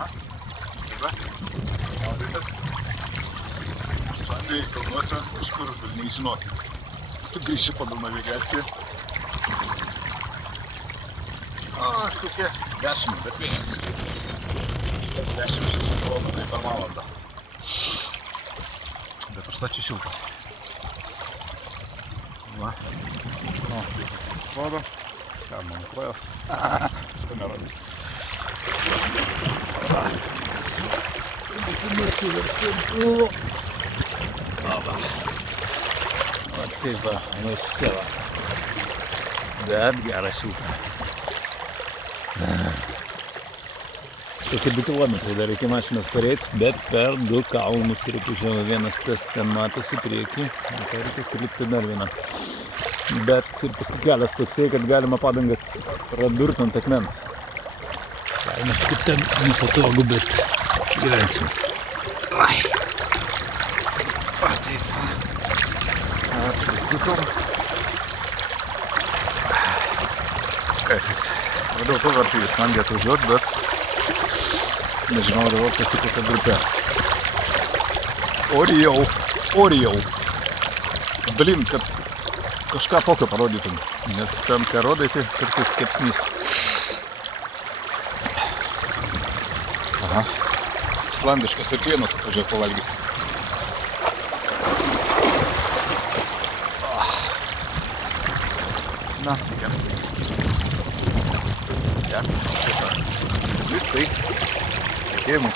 Tai va, maudytas. Islandijai kalnuose kažkur velniai žinoti. Tu grįši pagal navigaciją. Kokie 10, bet vėjas. Tas 10 km per valandą. Bet užtat čia šilta. Va. Taip viskas atrodo. Ką, mano kojas. Visko nerodys. Visi mirčių verstėm. Va. Taip va, nusisėva. Bet gerą šiltą. Kokie 2 kilometrai dar reikia mašinos pareiti, bet per 2 kalnus reikia žinoma, vienas tas ten matosi priekį, tai reikia sulipti dar vieną. Bet ir paskui kelias toksai, kad galima padangas pradurti ant akmens. Galima sakyti, ten nepatogu, bet gyvensim. Ai. Va, taip. Apsisukom. Kaifis. Vadau to vertų į Islandiją atvažiuot, bet nežinau, dabar pasi kokią grupę. Orijau. Blin, kad kažką tokio parodytum, nes ten, ką rodai, tai kartais kepsnys. Aha. Islandiškas ir pienas atvažiuot pavalgys. Na, gerai. Ja, tiesa. Zistai. Tikėjimų.